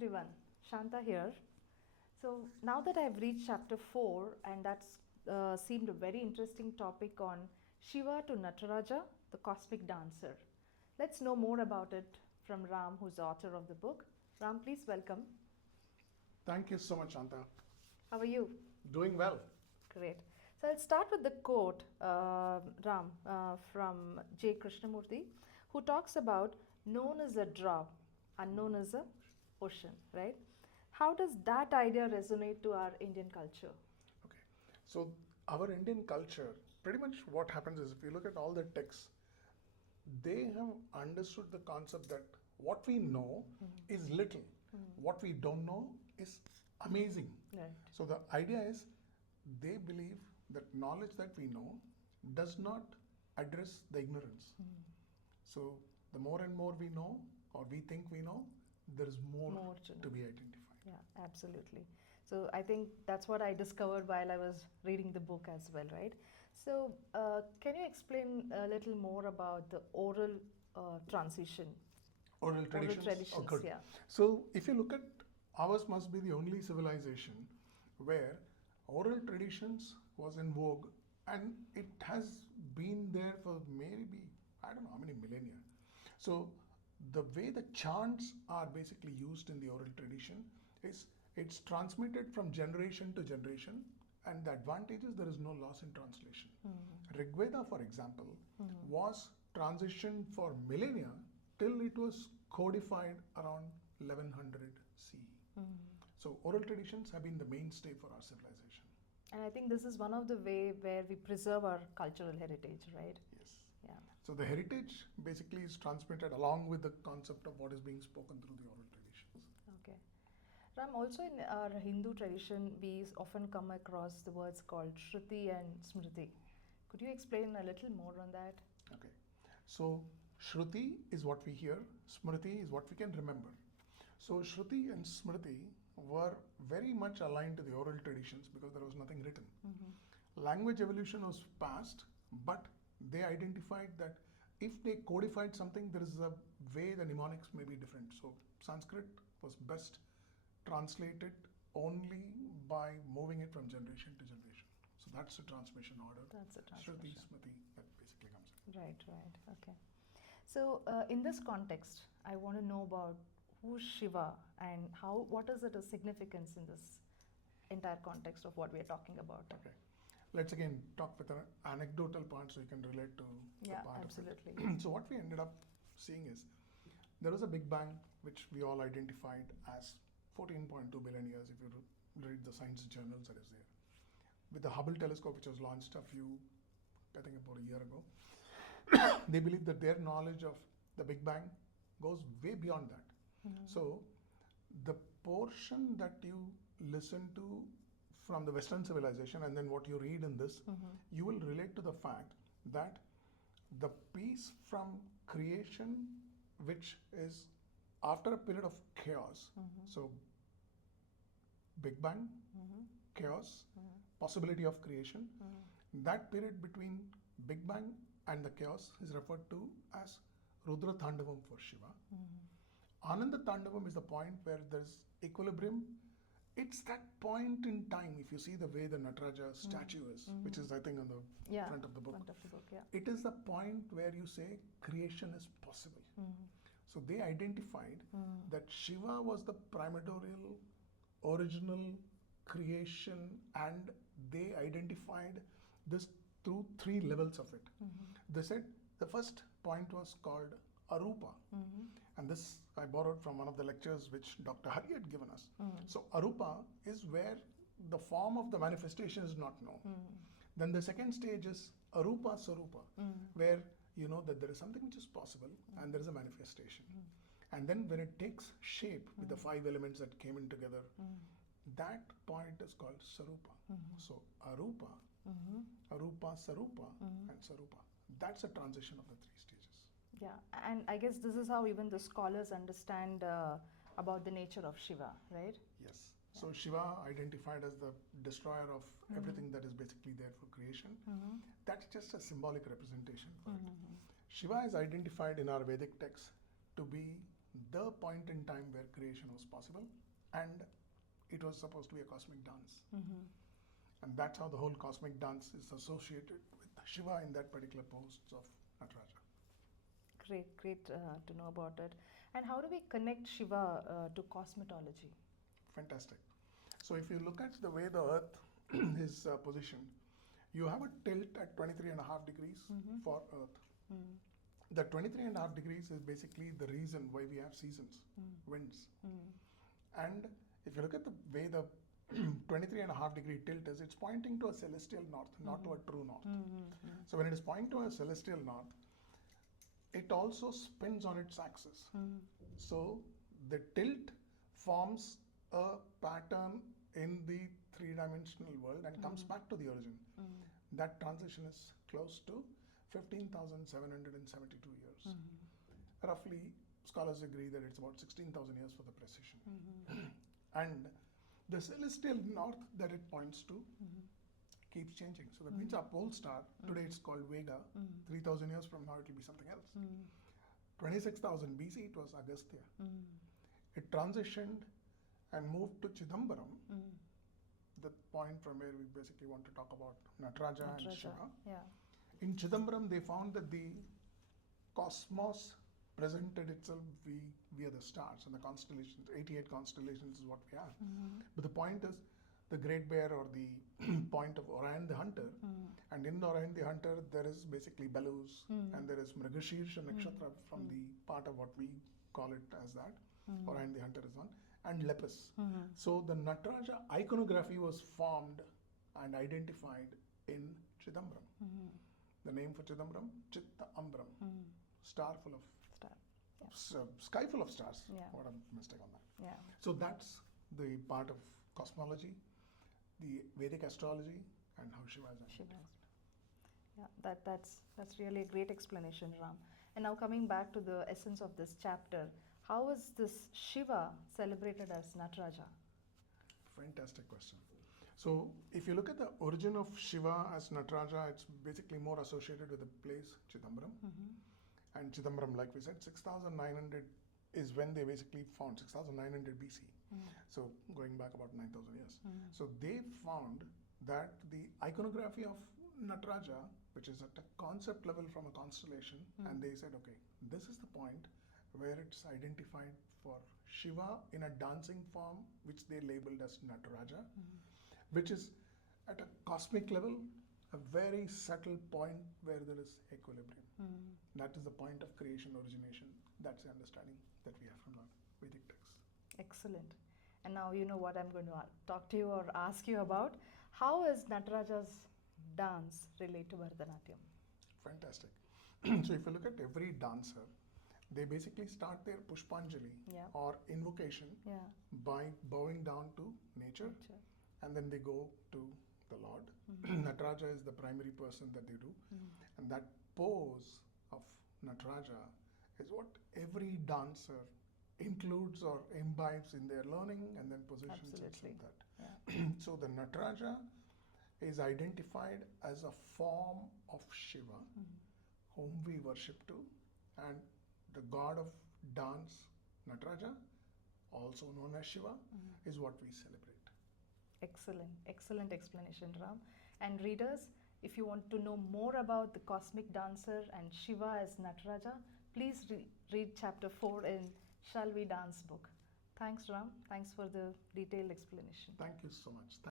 everyone, Shantha here. So now that I've reached chapter 4 and that's seemed a very interesting topic on Shiva to Nataraja, the cosmic dancer. Let's know more about it from Ram, who's the author of the book. Ram, please welcome. Thank you so much, Shantha. How are you? Doing well. Great. So I'll start with the quote, Ram, from J. Krishnamurti, who talks about known as a drop, unknown as a ocean, right? How does that idea resonate to our Indian culture? Okay. So, our Indian culture, pretty much what happens is if you look at all the texts, they have understood the concept that what we know is little, what we don't know is amazing. Right. So, the idea is they believe that knowledge that we know does not address the ignorance. So, the more and more we know or we think we know, there is more to be identified. Yeah, absolutely. So I think that's what I discovered while I was reading the book as well, right? So can you explain a little more about the oral transition? Oral traditions? Traditions, good. yeah. So if you look at ours must be the only civilization where oral traditions was in vogue, and it has been there for maybe, I don't know how many millennia. So the way the chants are basically used in the oral tradition is it's transmitted from generation to generation, and the advantage is there is no loss in translation. Rig Veda, for example, was transitioned for millennia till it was codified around 1100 CE. So oral traditions have been the mainstay for our civilization. And I think this is one of the way where we preserve our cultural heritage, right? Yes. Yeah. So the heritage basically is transmitted along with the concept of what is being spoken through the oral traditions. Okay. Ram, also in our Hindu tradition, we often come across the words called Shruti and Smriti. Could you explain a little more on that? Okay. So Shruti is what we hear, Smriti is what we can remember. So Shruti and Smriti were very much aligned to the oral traditions because there was nothing written. Language evolution was past, but they identified that if they codified something, there is a way the mnemonics may be different. So Sanskrit was best translated only by moving it from generation to generation. So that's the transmission order. That's the transmission. Shruti, Smriti, that basically comes in. Right, okay. So in this context, I want to know about who's Shiva and what is the significance in this entire context of what we are talking about? Okay. Let's again talk with an anecdotal point so you can relate to the part absolutely. of it. So what we ended up seeing is there was a Big Bang which we all identified as 14.2 billion years if you read the science journals that is there. With the Hubble telescope which was launched I think about a year ago, they believe that their knowledge of the Big Bang goes way beyond that. So the portion that you listen to from the Western civilization and then what you read in this, you will relate to the fact that the piece from creation, which is after a period of chaos, so Big Bang, chaos, possibility of creation, that period between Big Bang and the chaos is referred to as Rudra Thandavam for Shiva. Ananda Tandavam is the point where there's equilibrium. It's that point in time, if you see the way the Nataraja statue is, which is I think on the front of the book. It is the point where you say creation is possible. So they identified that Shiva was the primordial, original creation, and they identified this through 3 levels of it. They said the first point was called arupa, and this I borrowed from one of the lectures which Dr. Hari had given us. So arupa is where the form of the manifestation is not known. Then the second stage is arupa sarupa, where you know that there is something which is possible and there is a manifestation. And then when it takes shape with the 5 elements that came in together, that point is called sarupa. So arupa, arupa, sarupa, and sarupa. That's a transition of the 3 stages. Yeah, and I guess this is how even the scholars understand about the nature of Shiva, right? Yes. Yeah. So Shiva identified as the destroyer of everything that is basically there for creation. That's just a symbolic representation for it. Shiva is identified in our Vedic texts to be the point in time where creation was possible, and it was supposed to be a cosmic dance. And that's how the whole cosmic dance is associated with Shiva in that particular pose of Nataraja. Great to know about it. And how do we connect Shiva to cosmetology? Fantastic. So if you look at the way the Earth is positioned, you have a tilt at 23.5 degrees for Earth. The 23.5 degrees is basically the reason why we have seasons, winds. And if you look at the way the 23.5 degree tilt is, it's pointing to a celestial north, not to a true north. So when it is pointing to a celestial north, it also spins on its axis. So the tilt forms a pattern in the three-dimensional world and comes back to the origin. That transition is close to 15,772 years. Roughly, scholars agree that it's about 16,000 years for the precision. And the celestial north that it points to keeps changing. So that means our pole star, today it's called Vega, 3,000 years from now it will be something else. 26,000 BC it was Agastya. It transitioned and moved to Chidambaram, the point from where we basically want to talk about Nataraja and Shiva. Yeah. In Chidambaram, they found that the cosmos presented itself via the stars and the constellations. 88 constellations is what we have. But the point is, the Great Bear or the point of Orion the Hunter, and in Orion the Hunter, there is basically Belus, and there is Mrigashirsha Nakshatra from the part of what we call it as that. Orion the Hunter is one. And Lepus. So the Nataraja iconography was formed and identified in Chidambaram. The name for Chidambaram, Chitta Ambram, star full of sky full of stars. What a mistake on that. So that's the part of cosmology, the Vedic astrology, and how Shiva is identified. Yeah, that's really a great explanation, Ram. And now coming back to the essence of this chapter, how is this Shiva celebrated as Nataraja? Fantastic question. So, if you look at the origin of Shiva as Nataraja, it's basically more associated with the place Chidambaram. And Chidambaram, like we said, 6,900 is when they basically found 6,900 BC. So, going back about 9,000 years. So, they found that the iconography of Nataraja, which is at a concept level from a constellation, and they said, okay, this is the point where it's identified for Shiva in a dancing form, which they labeled as Nataraja, which is at a cosmic level, a very subtle point where there is equilibrium. That is the point of creation origination. That's the understanding that we have from the Vedic texts. Excellent. And now you know what I'm going to talk to you or ask you about. How is Nataraja's dance relate to Bharatanatyam? Fantastic. So if you look at every dancer, they basically start their Pushpanjali or invocation by bowing down to nature, and then they go to the Lord. Nataraja is the primary person that they do, and that pose of Nataraja is what every dancer includes or imbibes in their learning and then positions itself that. So the Nataraja is identified as a form of Shiva, whom we worship to, and the god of dance, Nataraja, also known as Shiva, is what we celebrate. Excellent explanation, Ram. And readers, if you want to know more about the cosmic dancer and Shiva as Nataraja, please read chapter 4 in Shall We Dance book. Thanks, Ram. Thanks for the detailed explanation. Thank you so much.